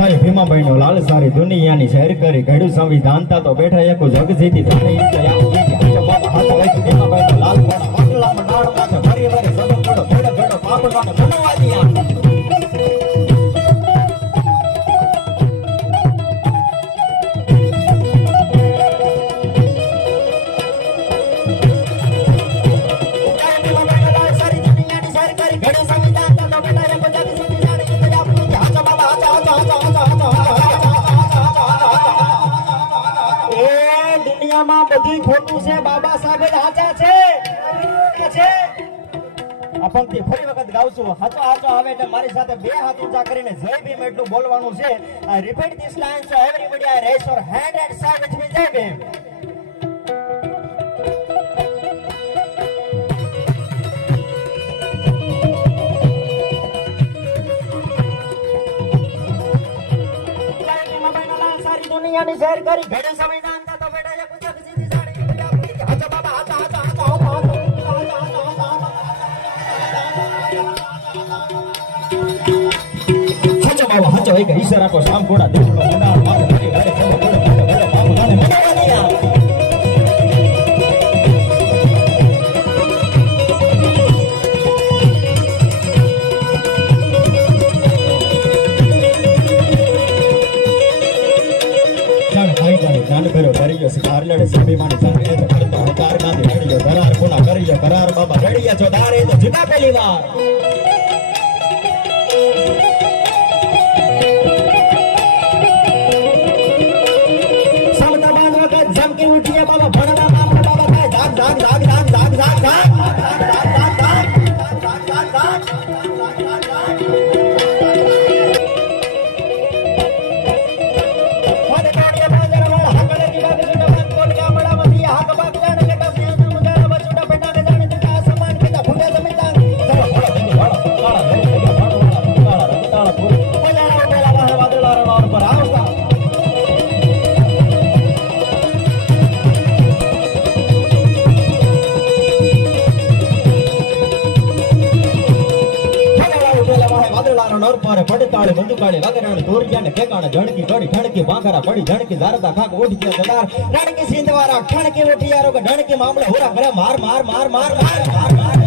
ભાઈ લાલ સારી દુનિયાની શહેર કરી ઘડ્યું સંવિધાનતા તો બેઠા એક જગ જીતી ભીમાભાઈ લાલ પાપમાં ખોટું છે, બાબા સાહેબ હાચા છે. આ પંક્તિ ફરી વખત ગાવશું. હાચો હાચો આવે એટલે મારી સાથે બે હાથ ઊંચા કરીને જય ભીમ એટલું બોલવાનું છે. Repeat this line so everybody raise your hand and say with me જય ભીમ. દુનિયાની શેર કરી. ભેડે સંવિધાન હચો એક ઈશારા કો શામ ઘોડા દેશનો ગુના ભર્યો શિકાર લડે સામે એ તો કરતો હકાર ગાંધી રડ્યો કરાર કોના? કરીએ કરાર બાબા. રડ્યા જો દારે તો જીતા પહેલી વાર. સમતા બાંધવા ઝમકી ઉઠીએ બાબા ભણવા નરપારે પડતાળે બંદુકાળે વગરાણે દોરિયાને ભેગાણે ઝણકી ઘડી ઠણકી બાંગરા પડી ઝણકી ઝારતા ખાક ઓઠી ગયા દદાર રાણકી સિંધવારા ઠણકી ઓઠી યારો કે ઢણકી મામલે હોરા ભરે માર માર માર માર માર માર.